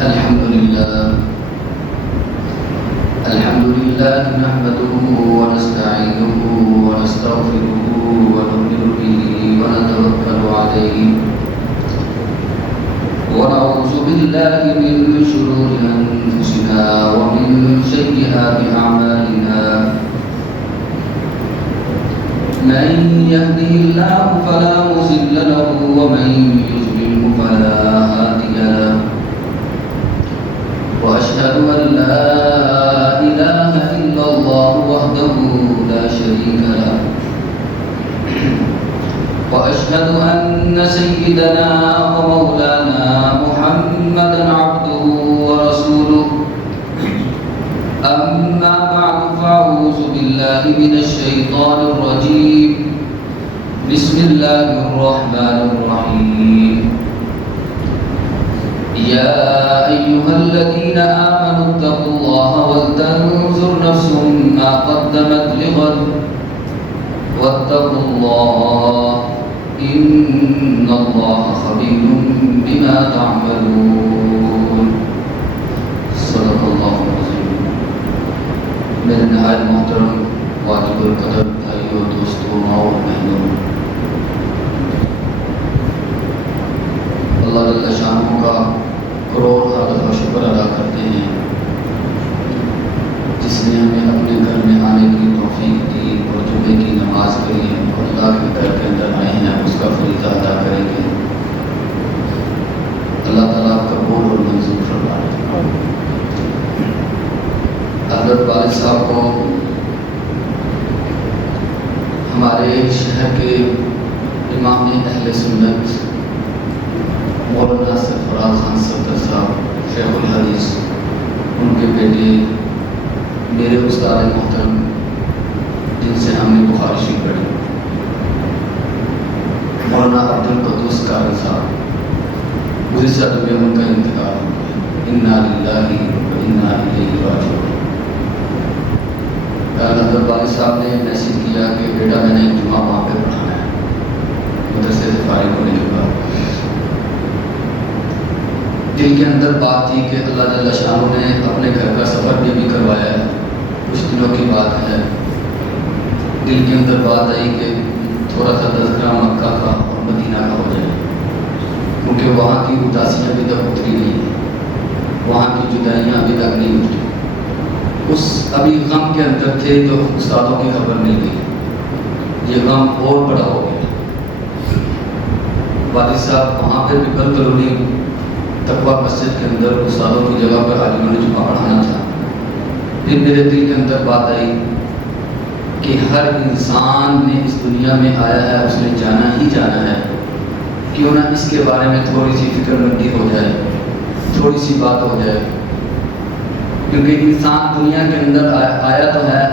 الحمد لله نحمده ونستعينه ونستغفره ونؤمن به ونتوكل عليه ونعوذ بالله من شرور أنفسنا ومن سيئات أعمالنا من يهده الله فلا مضل له ومن يضلل فلا هادي له وأشهد أن لا إله إلا الله وحده لا شريك له وأشهد أن سيدنا ومولانا محمدا عبده ورسوله أما بعد فأعوذ بالله من الشيطان الرجيم بسم الله الرحمن الرحيم يا أيها الذين آمنوا اتقوا الله ولتنظر نفس ما قدمت لغد واتقوا الله إن الله خبير بما تعملون صدق الله العظيم. میرے نہایت محترم واجب القدر بھائیوں دوستوں ماؤں اور بہنوں، اللہ جل شانہ کا کروڑ حمد و شکر ادا کرتے ہیں جس نے ہمیں اپنے گھر میں آنے کی توفیق دی اور جمعے کی نماز پڑھی ہے اور اللہ کے گھر کے اندر آئے ہیں، اس کا فریضہ ادا کریں گے۔ اللہ تعالیٰ قبول اور منظور فرمائے۔ حضرت والد صاحب کو ہمارے شہر کے امام اہل سنت مولانا سرفراز خان صدر صاحب شیخ الحدیث، ان کے بیٹے میرے استاد محترم جن سے ہم نے بخاری شریف پڑھی، مولانا عبدالقدوس قاری صاحب، گزشتہ جمعے ان کا انتقال ہو گیا۔ انا للہ و انا الیہ راجعون۔ حضرت والد صاحب نے میسیج کیا کہ بیٹا میں نے جمعہ وہاں پہ پڑھانا ہے مدرسے سے فارغ ہونے کے بعد۔ دل کے اندر بات تھی کہ اللہ جل شانہ نے اپنے گھر کا سفر بھی کروایا ہے، کچھ دنوں کی بات ہے، دل کے اندر بات آئی کہ تھوڑا سا تذکرہ مکہ کا اور مدینہ کا ہو جائے، کیونکہ وہاں کی اداسیاں ابھی تک اتری نہیں ہیں، وہاں کی جدائیاں ابھی تک نہیں اتری، اس ابھی غم کے اندر تھے جو استادوں کی خبر مل گئی، یہ غم اور بڑا ہو گیا۔ والد صاحب وہاں پہ پیپل کالونی تقویٰ مسجد کے اندر استادوں کی جگہ پر آج انہوں نے جمعہ پڑھانا تھا۔ پھر میرے دل کے اندر بات آئی کہ ہر انسان نے اس دنیا میں آیا ہے، اس نے جانا ہی جانا ہے، کیوں نہ اس کے بارے میں تھوڑی سی فکر مندی ہو جائے، تھوڑی سی بات ہو جائے، کیونکہ انسان دنیا کے اندر آیا تو ہے،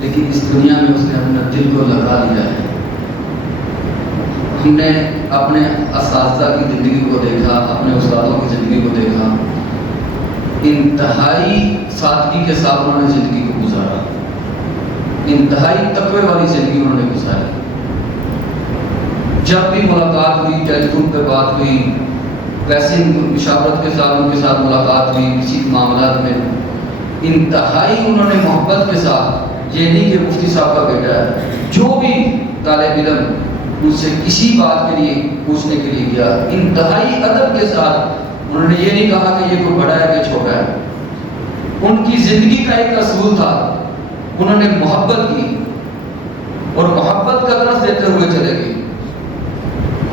لیکن اس دنیا میں اس نے اپنا دل کو لگا لیا ہے۔ ہم نے اپنے اساتذہ کی زندگی کو دیکھا، اپنے استادوں کی زندگی کو دیکھا، انتہائی سادگی کے ساتھ انہوں نے زندگی کو گزارا، انتہائی تقوی والی زندگی انہوں نے گزاری۔ جب بھی ملاقات ہوئی، ٹیلی فون پہ بات ہوئی، ویسے مشاورت کے ساتھ ان کے ساتھ ملاقات ہوئی، کسی معاملات میں انتہائی انہوں نے محبت کے ساتھ، یہ نہیں کہ مفتی صاحب کا بیٹا ہے، جو بھی طالب علم ان سے کسی بات کے لیے پوچھنے کے لیے گیا، انتہائی ادب کے ساتھ انہوں نے یہ نہیں کہا کہ یہ کوئی بڑا ہے کہ چھوٹا ہے۔ ان کی زندگی کا ایک اصول تھا، انہوں نے محبت کی اور محبت کا درس دیتے ہوئے چلے گئے۔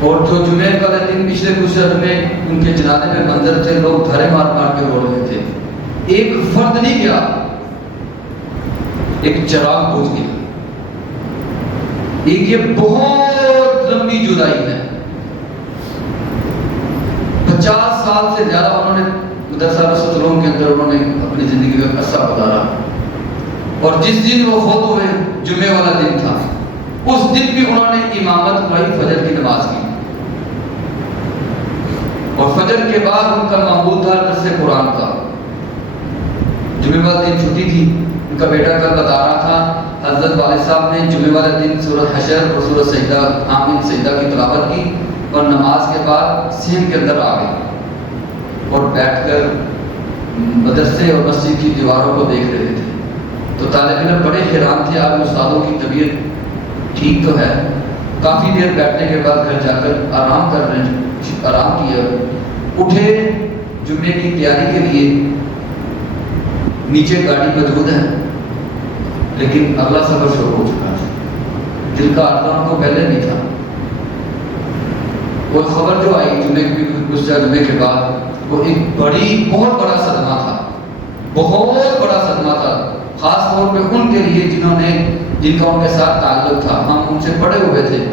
اور جو جمعے والے دن پچھلے کچھ میں ان کے جنازے میں منظر تھے، لوگ دھرے مار مار کے رو رہے تھے، ایک فرد نہیں گیا، ایک چراغ بجھ گیا۔ ایک یہ بہت لمبی جدائی ہے، 50 سال سے زیادہ انہوں نے مدرسہ رسول علوم کے اندر انہوں نے اپنی زندگی کا عرصہ گزارا، اور جس دن وہ فوت ہوئے جمعے والا دن تھا، اس دن بھی انہوں نے امامت پڑھائی، فجر کی نماز کی، اور فجر کے بعد ان کا معمول تھا درس قرآن کا۔ جمعے والے دن چھٹی تھی، ان کا بیٹا کل بتا رہا تھا حضرت والد صاحب نے جمعے والے دن سورۃ حشر اور سورۃ سجدہ آمین سجدہ کی تلاوت کی، اور نماز کے بعد سین کے اندر آ گئے، اور بیٹھ کر مدرسے اور مسجد کی دیواروں کو دیکھ رہے تھے. تو طالب علم بڑے حیران تھے، آپ استادوں کی طبیعت ٹھیک تو ہے. کافی دیر بیٹھنے کے بعد گھر جا کر آرام کیا، اٹھے جمعے کی تیاری کے لیے. نیچے گاڑی موجود ہے لیکن اگلا سفر شروع ہو چکا تھا. دل کا آٹھا ان کو پہلے نہیں تھا. وہ خبر جو آئی جمعے کے بعد، وہ ایک بہت بڑا صدمہ تھا، بہت بڑا صدمہ تھا، خاص طور پہ ان کے لیے جن کا ان کے ساتھ تعلق تھا. ہم ان سے پڑے ہوئے تھے.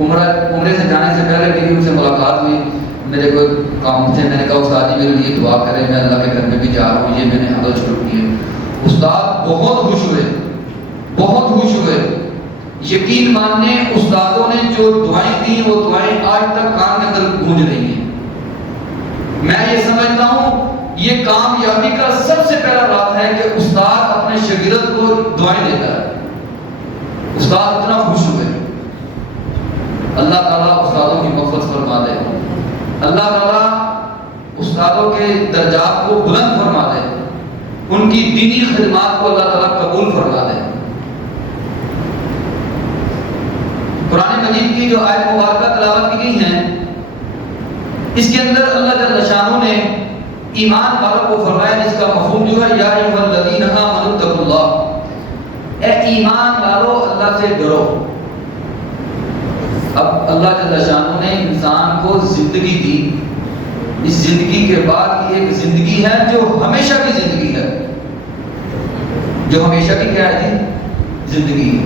عمرے سے جانے سے پہلے میری ان سے ملاقات ہوئی. میرے کوئی کام تھے، میں نے کہا استاد جی میرے لیے دعا کریں، میں اللہ کے گھر میں بھی جا رہا ہوں، یہ میں نے عمل شروع کیے. استاد بہت خوش ہوئے، بہت خوش ہوئے. یقین ماننے استادوں نے جو دعائیں دی وہ دعائیں آج تک کان کے اندر گونج رہی ہیں. میں یہ سمجھتا ہوں یہ کامیابی کا سب سے پہلا بات ہے کہ استاد اپنے شاگرد کو دعائیں دیتا ہے. استاد اتنا خوش ہوئے. اللہ تعالیٰ استادوں کی مغفرت فرما دے. اللہ تعالیٰ استادوں کے درجات کو بلند فرما دے. ان کی دینی خدمات کو اللہ تعالیٰ قبول فرما دے. قرآن مجید کی جو آیت مبارکہ تلاوت کی گئی ہیں، اس کے اندر اللہ جل شانہ نے ایمان والوں کو فرمایا، جس کا مفہوم جو ہے یا ایھا الذین آمنوا اتقوا اللہ، اے ایمان والو اللہ سے ڈرو. اب اللہ جل شانہ نے انسان کو زندگی دی. اس زندگی کے بعد کی ایک زندگی ہے جو ہمیشہ کی زندگی ہے. جو ہمیشہ کی کیا ہے جی؟ زندگی.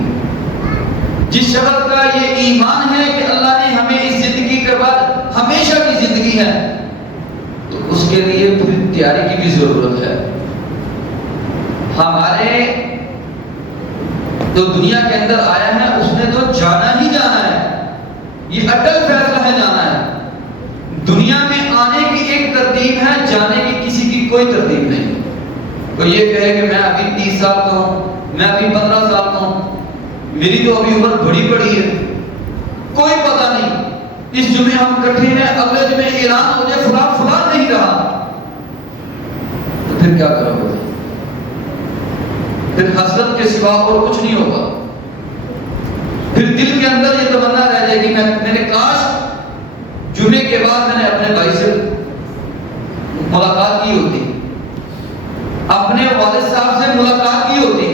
جس شخص کا یہ ایمان ہے کہ اللہ نے ہمیں اس زندگی کے بعد ہمیشہ کی زندگی ہے، تو اس کے لیے پھر تیاری کی بھی ضرورت ہے. ہمارے جو دنیا کے اندر آیا ہے اس نے تو جانا ہی جانا ہے. یہ اٹل فیصلہ ہے، جانا ہے. دنیا میں آنے کی ایک ترتیب ہے، جانے کی کسی کی کوئی ترتیب نہیں. کوئی یہ کہے کہ میں ابھی 30 سال کا ہوں، میں ابھی 15 سال کا ہوں، میری تو ابھی عمر بڑی بڑی ہے، کوئی پتہ نہیں. اس جمعے ہم اکٹھے ہیں، اگلے جمعے اعلان ہو جائے فلان نہیں رہا، تو پھر کیا کرو گے؟ پھر حسرت کے سوا اور کچھ نہیں ہوگا. پھر دل کے اندر یہ تمنا رہ جائے گی میں نے کاش جمعے کے بعد میں نے اپنے بھائی سے ملاقات کی ہوتی، اپنے والد صاحب سے ملاقات کی ہوتی،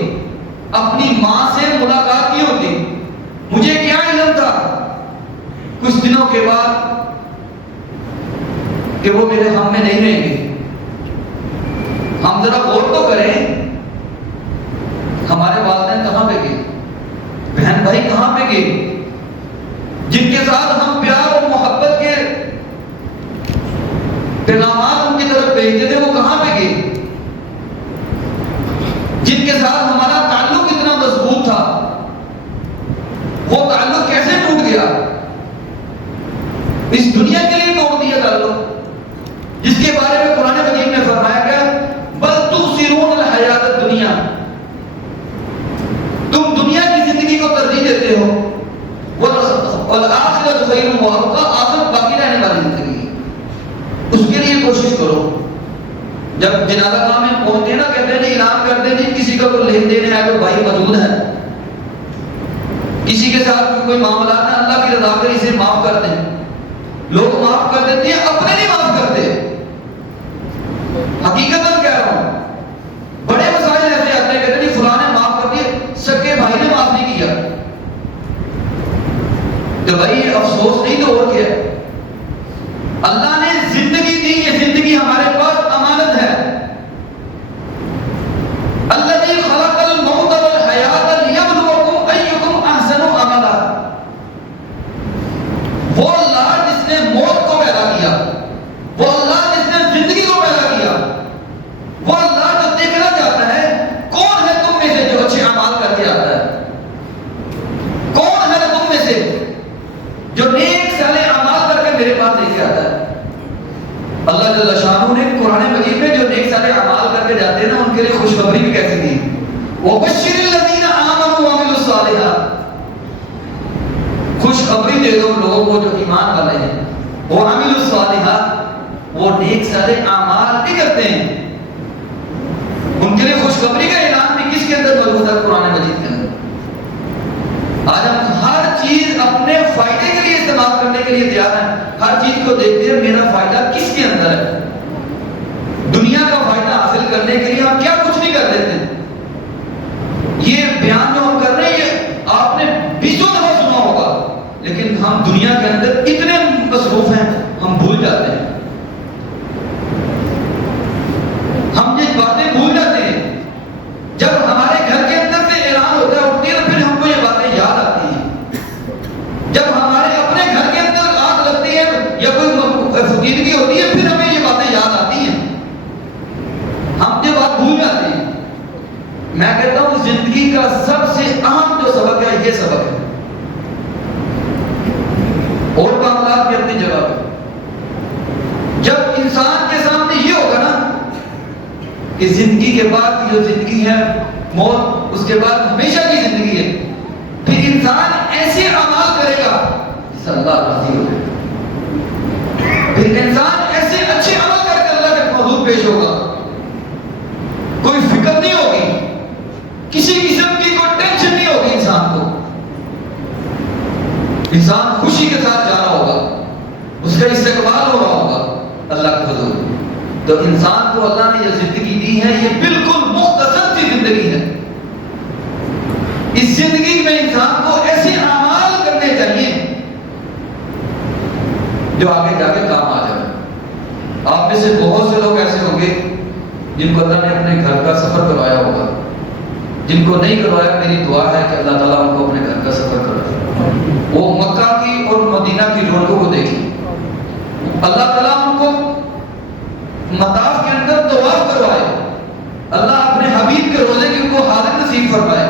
اپنی ماں سے ملاقات کی ہوتی. مجھے کیا علم تھا کچھ دنوں کے بعد کہ وہ میرے ہم میں نہیں رہیں گے. ہم ذرا غور تو کریں، ہمارے والدین کہاں پہ گئے، بہن بھائی کہاں پہ گئے، جن کے ساتھ ہم پیار اور محبت کے پیغامات ان کی طرف بھیجتے تھے وہ کہاں پہ گئے، جن کے ساتھ ہمارا تعلق اتنا مضبوط تھا وہ تعلق کیسے ٹوٹ گیا. اس دنیا کے لیے توڑ دیا تعلق، جس کے بارے میں قرآن مجید نے فرمایا کہ بل تؤثرون الحیات الدنیا، تم دنیا کی زندگی کو ترجیح دیتے ہو، والآخرۃ خیر وابقیٰ، آخرت باقی رہنے والی زندگی ہے، اس کے لیے کوشش کرو. جب جنازہ گاہ میں پہنچتے ہیں نا، کہتے ہیں اعلان کرتے ہیں کسی کا کوئی لین دین ہے تو بھائی موجود ہے، کسی کے ساتھ کوئی معاملات ہے اللہ کی رضا کر اسے معاف کر دیں. لوگ معاف کر دیتے ہیں، اپنے نہیں معاف کرتے. حقیقت میں کہہ رہا ہوں، بڑے مسائل ایسے آتے ہیں کہتے ہیں فلاں نے معاف کر دیا، سکے بھائی نے معاف نہیں کیا. تو بھائی افسوس نہیں تو اور کیا. اللہ نے زندگی دی، یہ زندگی ہمارے پاس امانت ہے. الذی خلق الموت والحیات لیبلوکم ایکم احسن عملا، وہ اللہ جس نے موت کو پیدا کیا، وہ اللہ جس نے زندگی کو پیدا کیا، وہ اللہ جو دیکھنا چاہتا ہے کون ہے تم میں سے جو اچھے اعمال کر کے آتا ہے، کون ہے تم میں سے جو نیک صالح اعمال کر کے میرے پاس لے کے آتا ہے. اللہ جل شانہ نے قرآن مجید میں جو نیک صالح اعمال کر کے جاتے ہیں نا، ان کے لیے خوشخبری بھی کیسی دی، وَبَشِّرِ الَّذِينَ آمَنُوا وَعَمِلُوا الصَّالِحَاتِ، خوشخبری دے دو لوگوں کو جو ایمان والے ہیں، وَعَمِلُوا الصَّالِحَاتِ، وہ نیک صالح اعمال بھی کرتے ہیں، ان کے لیے خوشخبری کا اعلان بھی کس کے اندر موجود ہے؟ قرآن مجید کے اندر۔ آج ہم ہر چیز اپنے فائدے کے لیے استعمال کرنے کے لیے تیار ہیں، ہر چیز کو دیکھتے ہیں میرا فائدہ کس کے اندر ہے۔ دنیا کا فائدہ حاصل کرنے کے لیے ہم کیا کچھ نہیں کر دیتے ہیں۔ یہ بیان جو ہم کر رہے ہیں یہ آپ نے 20 دفعہ سنا ہوگا، لیکن ہم دنیا کے اندر اتنے مصروف ہیں ہم بھول جاتے ہیں، ہم یہ باتیں بھول جاتے ہیں۔ جب ہمارے گھر کے اندر سے اعلان ہوتا ہے اٹھتی ہے تو پھر ہم کو یہ باتیں یاد آتی ہیں۔ جب ہمارے اپنے گھر کے اندر آگ لگتی ہے یا کوئی فقیدگی ہوتی ہے پھر ہمیں یہ باتیں یاد آتی ہیں، ہم یہ بات بھول جاتے ہیں۔ میں کہتا ہوں زندگی کا سب سے اہم جو سبق ہے یہ سبق ہے، اور معاملات بھی اپنی جگہ پہ۔ جب انسان کے سامنے یہ ہوگا نا کہ زندگی کے بعد کی جو زندگی ہے موت، اس کے بعد ہمیشہ کی زندگی ہے، پھر انسان ایسے اعمال کرے گا جس سے اللہ راضی ہو جائے، پھر انسان ایسے اچھے عمل کر کے اللہ کے حضور پیش ہوگا، کوئی فکر نہیں ہوگی، کسی قسم کی کوئی ٹینشن نہیں ہوگی انسان کو، انسان خوشی کے ساتھ جا رہا ہوگا، اس کا استقبال ہو رہا ہوگا اللہ کے حضور۔ تو انسان کو اللہ نے یہ زندگی دی ہے یہ بالکل مختصر سی زندگی ہے، اس زندگی میں انسان کو ایسے اعمال کرنے چاہیے جو آگے جا کے کام آ جائے۔ آپ میں سے بہت سے لوگ ایسے ہوں گے جن کو اللہ نے اپنے گھر کا سفر کروایا ہوگا، جن کو نہیں کروایا میری دعا ہے کہ اللہ تعالیٰ ان کو اپنے گھر کا سفر کرائے، وہ مکہ کی اور مدینہ کی رونقوں کو دیکھیں، اللہ تعالیٰ ان کو مطاف کے اندر طواف کروائے، اللہ اپنے حبیب کے روزے کی ان کو حاضر نصیب فرمائے،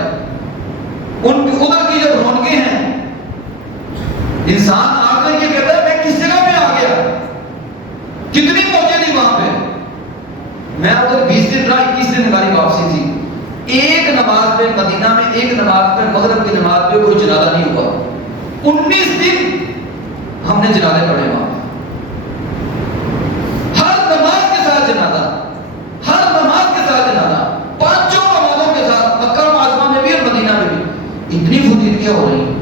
ان کی ادھر کی جب رونقیں ہیں انسان آ کر یہ کہتا ہے میں کس جگہ پہ آ گیا، کتنی موجیں تھی وہاں پہ، میں ادھر 20 دن رہا، 21 دن ہماری واپسی تھی، ایک نماز پہ مدینہ میں ایک نماز پہ مغرب کی نماز پہ کوئی جنازہ نہیں ہوا، 19 دن ہم نے جنازے پڑھے وہاں، ہر نماز کے ساتھ جنازہ، ہر نماز کے ساتھ جنازہ، 5 نمازوں کے ساتھ، مکہ معظمہ میں بھی اور مدینہ میں بھی۔ اتنی فضیلتیں ہو رہی ہیں،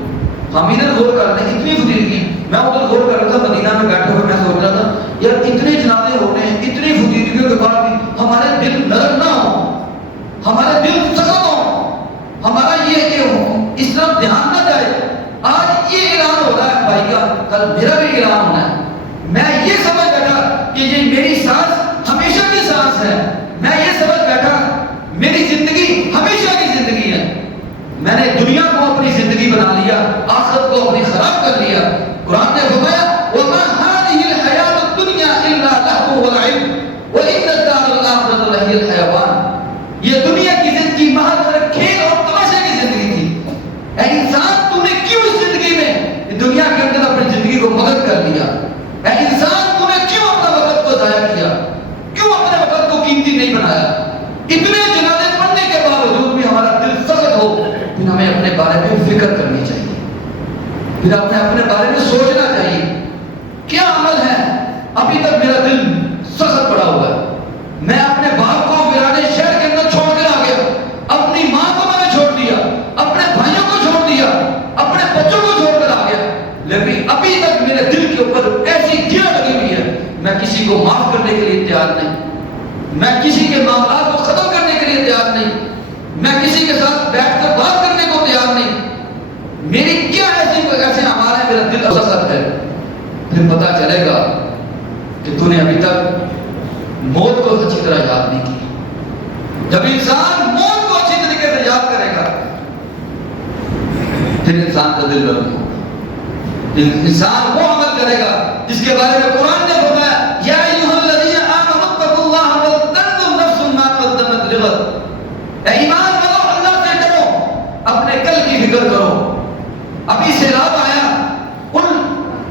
ہم ادھر غور کر رہے ہیں اتنی فضیلتیں، میں ادھر غور کر رہا تھا مدینہ میں بیٹھے ہوئے، میں سوچ رہا تھا یار اتنے جنازے ہونے ہیں، اتنی فضیلتوں کے بعد بھی ہمارے دل نرم نہ ہو، ہمارے دل سخت ہو، ہمارا یہ کہ اس طرف دھیان نہ جائے۔ آج یہ اعلان ہو رہا ہے بھائی کا، کل میرا بھی اعلان ہونا ہے، میں یہ سمجھ بیٹھا کہ یہ میری سانس ہمیشہ کی سانس ہے، میں یہ سمجھ بیٹھا میری زندگی ہمیشہ کی زندگی ہے، میں نے دنیا کو اپنی زندگی بنا لیا، آخرت کو اپنی خراب کر لیا۔ قرآن نے فرمایا وَمَا هَٰذِهِ الْحَيَاةُ الدُّنْيَا إِلَّا لَهْوٌ وَلَعِبٌ وَإِنَّ الدَّارَ الْآخِرَةَ لَهِيَ الْحَيَوَانُ، یہ دنیا کی زندگی محض کھیل اور تماشے کی زندگی تھی۔ اے انسان تو نے کیوں اس زندگی میں دنیا کے اندر اپنی زندگی کو مغرب کر لیا؟ اے انسان تو نے کیوں اپنا وقت کو ضائع کیا؟ کیوں اپنے وقت کو قیمتی نہیں بنایا؟ اتنے جنازے پڑھنے کے باوجود بھی ہمارا دل سخت ہو، پھر ہمیں اپنے بارے میں فکر کرنی چاہیے، پھر اپنے بارے میں سوچنا چاہیے کیا عمل ہے ابھی تک میرا دل سخت پڑا ہوا ہے۔ میں اپنے باپ کو ویرانے شہر کے اندر چھوڑ کر آ گیا، اپنی ماں کو میں نے چھوڑ دیا، اپنے بھائیوں کو چھوڑ دیا، اپنے بچوں کو چھوڑ کر آ گیا، لیکن ابھی تک میرے دل کے اوپر ایسی گیرا لگی ہوئی ہے، میں کسی کو معاف کرنے کے لیے تیار نہیں، میں کسی کے معاملات کو ختم کرنے کے لیے تیار نہیں، میں کسی کے ساتھ بیٹھ کر بات کرنے کو تیار نہیں، میری کیا ایسے اعمال ہے، میرا دل سخت ہے۔ پھر پتا چلے گا کہ تو نے ابھی تک موت کو اچھی طرح یاد نہیں کی۔ جب انسان موت کو اچھی طریقے سے یاد کرے گا پھر انسان کا دل نرم ہوگا، انسان وہ عمل کرے گا جس کے بارے میں قرآن نے فرمایا یا ایھا الذین آمنوا اتقوا اللہ ولتنظر نفس ما قدمت لغد، اے ایمان والو اللہ سے ڈرو، اپنے کل کی فکر کرو۔ ابھی سیلاب آیا،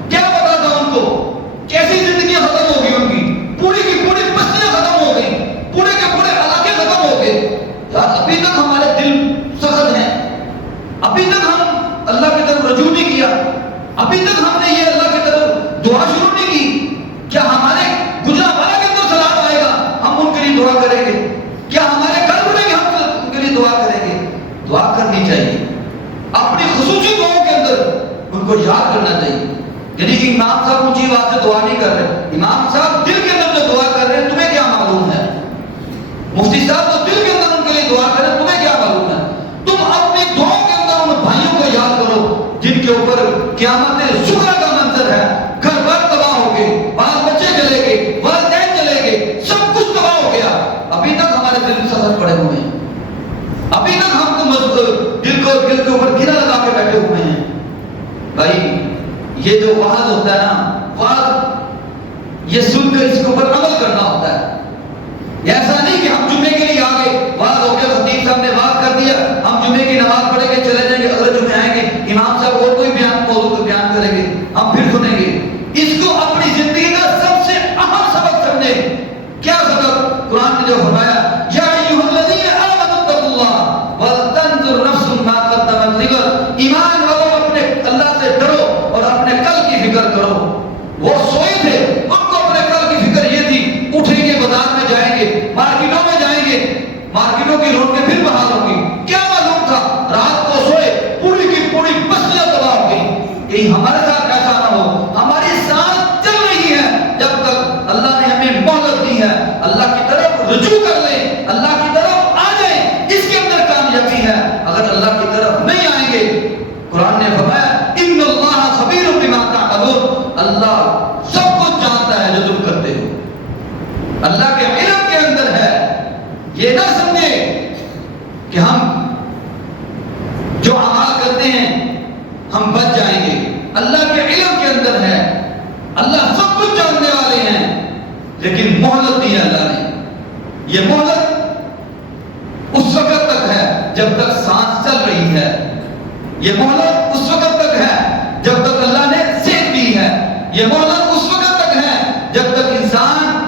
کیا پتا تھا ان کو کیسی زندگی ختم ہوگی، ان کی پوری کی پوری بستیاں ختم ہو گئی، پورے کے پورے علاقے ختم ہو گئے۔ یار ابھی تک ہمارے دل سخت ہیں، ابھی تک ہم اللہ کی طرف رجوع نہیں کیا، ابھی تک ہم نے یہ اللہ کی طرف دعا شروع نہیں کی، یعنی کہ امام صاحب اونچی آواز سے دعا نہیں کر رہے، امام صاحب دل کے اندر جو دعا کر رہے ہیں تمہیں کیا معلوم ہے؟ مفتی صاحب تو دل کے اندر ان کے لیے دعا کر رہے ہیں، تمہیں کیا معلوم ہے؟ تم اپنی دعاؤں کے اندر ان بھائیوں کو یاد کرو جن کے اوپر قیامت صغریٰ کا منظر ہے، گھر بار تباہ ہو گئے، بال بچے چلے گئے، والدین چلے گئے، سب کچھ تباہ ہو گیا، ابھی تک ہمارے دل سخت پڑے ہوئے ہیں، ابھی تک ہم کو دل کے اوپر گرا لگا کے بیٹھے ہوئے ہیں۔ بھائی یہ جو وعظ ہوتا ہے نا، وعظ یہ سن کر اس کے اوپر عمل کرنا ہوتا ہے۔ ایسا نہیں کہ ہم جمعے کے لیے آ گئے، وعظ ہو گیا، خطیب صاحب نے وعظ کر دیا، ہم جمعے کی نماز پڑھیں گے چلے جائیں گے، اگلے جمعے آئیں گے امام صاحب اور کوئی موضوع پہ بیان کریں گے، ہم پھر سنیں گے۔ اس کو اپنی زندگی کا سب سے اہم سبق سمجھیں۔ کیا سبق؟ قرآن نے جو فرمایا یا ایھا الذین آمنوا اتقوا اللہ ولتنظر نفس ما قدمت لغد، ایمان والو اپنے اللہ سے ڈرو اور اپنے کل کی فکر کرو۔ وہ سوئے تھے، ان کو اپنے کل کی فکر یہ تھی، اٹھیں گے بازار میں جائیں گے، مارکیٹوں میں جائیں گے، مارکیٹوں کی رونقیں پھر بحال ہوں گی۔ کیا معلوم تھا؟ رات کو سوئے، پوری کی پوری بستیاں تباہ ہو گئی۔ کہیں ہمارے ساتھ ایسا نہ ہو، ہماری سانس چل رہی ہے جب تک اللہ نے ہمیں مہلت دی ہے، اللہ کی طرف رجوع کر لیں، اللہ کی طرف آ جائیں، اس کے اندر کامیابی ہے۔ اگر اللہ کی طرف نہیں آئیں گے، قرآن نے فرمایا ان اللہ خبیر بما تعملون، اللہ سب کچھ جانتا ہے جو تم کرتے ہو، اللہ کے علم کے اندر ہے۔ یہ نہ سمجھے کہ ہم جو اعمال کرتے ہیں ہم بچ جائیں گے، اللہ کے علم کے اندر ہے، اللہ سب کچھ جاننے والے ہیں، لیکن مہلت دی ہے اللہ نے۔ یہ مہلت اس وقت تک ہے جب تک سانس چل رہی ہے، یہ مہلت اس وقت تک ہے جب تک اللہ نے صحت دی ہے، یہ مہلت اس وقت تک ہے جب تک انسان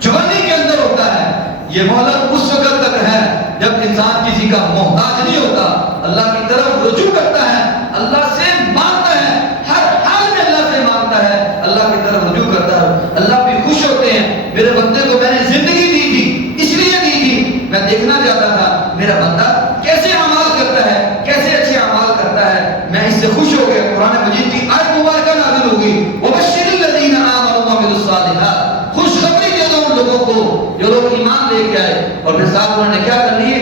جوانی کے اندر ہوتا ہے، یہ مہلت اس وقت تک ہے جب انسان کسی کا محتاج نہیں ہوتا، اللہ کی طرف رجوع کرتا ہے، اللہ سے مانگتا ہے، ہر حال میں اللہ سے مانگتا ہے، اللہ کی طرف رجوع کرتا ہے، اللہ بھی خوش ہوتے ہیں۔ میرے بندے کو میں نے زندگی دی تھی، اس لیے دی تھی، میں دیکھنا چاہتا تھا میرا بندہ کیسے اعمال کرتا ہے، کیسے اچھے اعمال کرتا ہے، میں اس سے خوش ہو گیا۔ قرآن مجید کی آیت مبارکہ نازل ہوگی وبشر الذین آمنوا وعملوا الصالحات، خوشخبری دے دو ان لوگوں کو جو لوگ ایمان لے کے آئے اور پھر ساتھ انہوں نے کیا کر لیے؟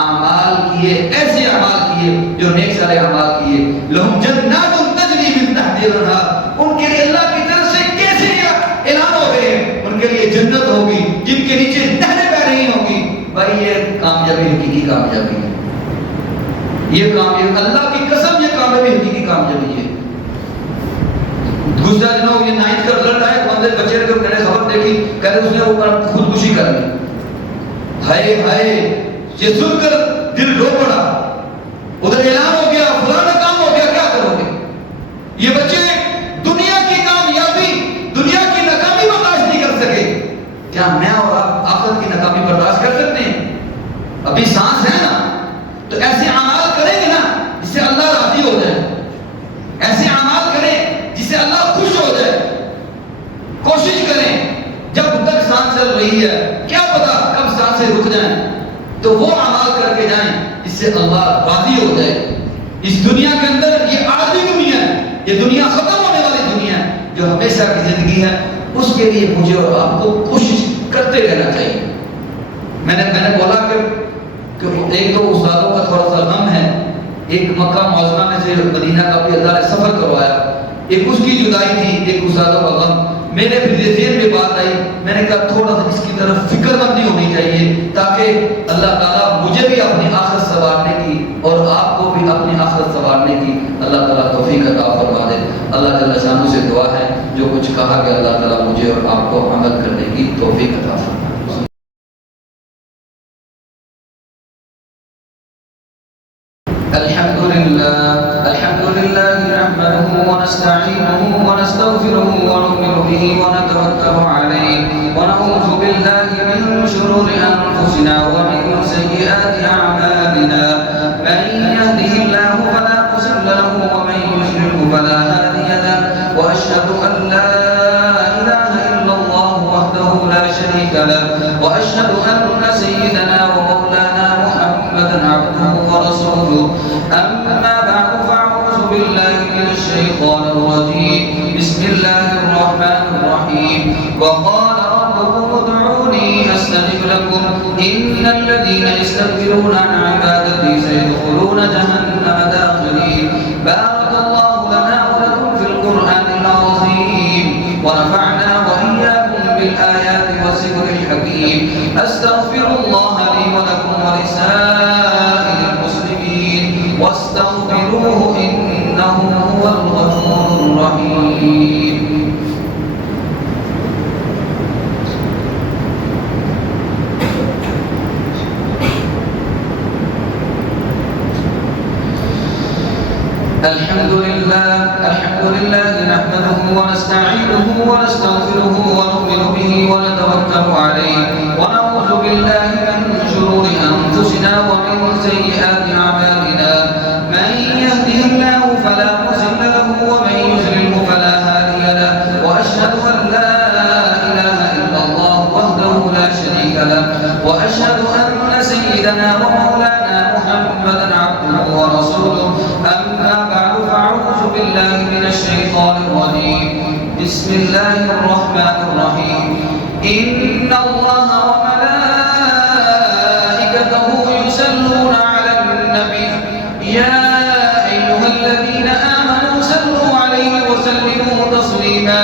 اعمال کیے، ایسے اعمال کیے جو نیک سارے اعمال کیے۔ لہم جنات تجری من تحتها الانہار، ان کے لیے اللہ کی طرف سے کیسے اعلان ہو گئے ہیں، ان کے لیے جنت ہوگی جن کے نیچے نہریں بہ رہی ہوں گی۔ بھائی یہ کامیابی حقیقی کامیابی ہے، یہ کامیابی اللہ کی قسم، یہ کامیابی حقیقی کامیابی ہے۔ گزشتہ دنوں یہ 9th کا رزلٹ آیا، بندے بچے نے میں نے خبر دیکھی، کہتے اس نے وہ خودکشی کر لی۔ ہائے ہائے، یہ سن کر دل رو پڑا۔ ادھر اعلان ہو گیا فلانا کام ہو گیا، کیا کرو گے؟ یہ بچے دنیا کی کامیابی، دنیا کی ناکامی برداشت نہیں کر سکے، کیا میں اور آپ آخرت کی ناکامی برداشت کر سکتے ہیں؟ ابھی سانس ہے نا تو ایسے اعمال کریں گے نا جس سے اللہ راضی ہو جائے، ایسے اعمال کریں جس سے اللہ خوش ہو جائے۔ کوشش کریں جب تک سانس چل رہی ہے، کیا پتا کب سانسیں رک جائیں، تو وہ اعمال کر کے جائیں جس سے اللہ راضی ہو جائے۔ اس دنیا کے اندر یہ عارضی دنیا ہے، یہ دنیا ختم ہونے والی دنیا ہے، جو ہمیشہ کی زندگی ہے، اس کے لیے مجھے اور آپ کو کوشش کرتے رہنا چاہیے۔ میں نے بولا کہ ایک تو استادوں کا تھوڑا سا غم ہے، ایک مکہ معظمہ میں سے مدینہ کا بھی اللہ نے سفر کروایا، ایک اس کی جدائی تھی، ایک استادوں کا غم۔ میرے ذہن میں بات آئی، میں نے کہا تھوڑا سا اس کی طرف فکر مندی ہونی چاہیے تاکہ اللہ تعالیٰ مجھے بھی اپنی آخرت سنوارنے کی اور آپ کو بھی اپنی آخرت سنوارنے کی اللہ تعالیٰ توفیق عطا فرما دے۔ اللہ جل شانہ سے دعا ہے جو کچھ کہا کہ اللہ تعالیٰ مجھے اور آپ کو عمل کرنے کی توفیق عطا فرما۔ الحمد لله نحمده ونستعينه ونستغفره ونؤمن به ونتوكل عليه ونعوذ بالله من شرور أنفسنا ومن سيئات أعمالنا، من يهده الله فلا مضل له ومن يضلل فلا هادي له، وأشهد أن لا إله إلا الله وحده لا شريك له، وأشهد أن سيدنا ومولانا محمدا عبده ورسوله، أما بعد فأعوذ بالله من الشيطان الرجيم، بسم الله الرحمن الرحيم وقال ربكم ادعوني أستجب لكم إن الذين يستكبرون عن عبادتي سيدخلون جهنم داخلين بارك الله لنا ولكم في القرآن العظيم ونفعنا وإياكم بالآيات والذكر الحكيم أستغفر الله لي ولكم ولسائر المسلمين واستغفروه إنه هو الغفور الرحيم الحمد لله نحمده ونستعينه ونستغفره ونؤمن به ونتوكل عليه ونعوذ بالله من شرور أنفسنا ومن سيئات أعمالنا من يهده الله فلا مضل له ومن يضلل فلا هادي له وأشهد أن لا إله إلا الله وحده لا شريك له وأشهد أن سيدنا ومولانا محمدا عبده ورسوله أما بعد فأعوذ بالله من الشيطان الرجيم بسم الله الرحمن الرحيم إن الله وملائكته يصلون على النبي يا أيها الذين آمنوا صلوا عليه وسلموا تسليما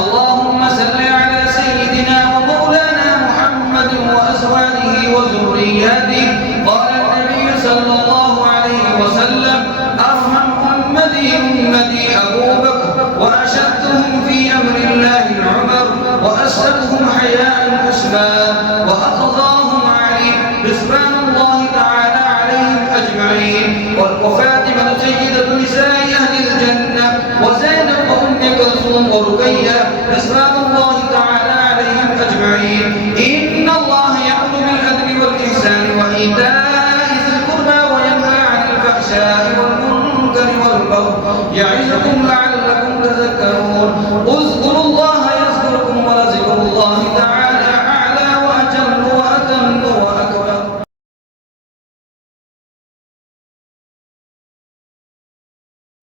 اللهم صل على سيدنا ومولانا محمد وأزواجه وذرياته قال النبي صلى الله عليه وسلم أرحم أمتي أبو بكر وأشدهم في أمر الله عمر وأسلمهم حياء عثمان وأقضاهم علي رضوان الله تعالى عليهم أجمعين وفاطمة سيدة نساء أهل الجنة وزينب وأم كلثوم ورقية رضوان الله تعالى عليهم أجمعين إن الله يأمر بالعدل والإحسان وإيتاء ذي القربى وينهى عن الفحشاء والمنكر والبغي يعظكم لعلكم تذكرون اذكروا الله يذكركم ولذكر الله تعالى أعلى وأجل وأتم وأكبر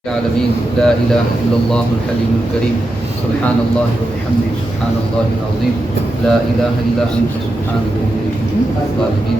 العالمين لا إله إلا الله الحليم الكريم سبحان الله وبحمده سبحان الله العظيم لا إله إلا أنت سبحانك الظالمين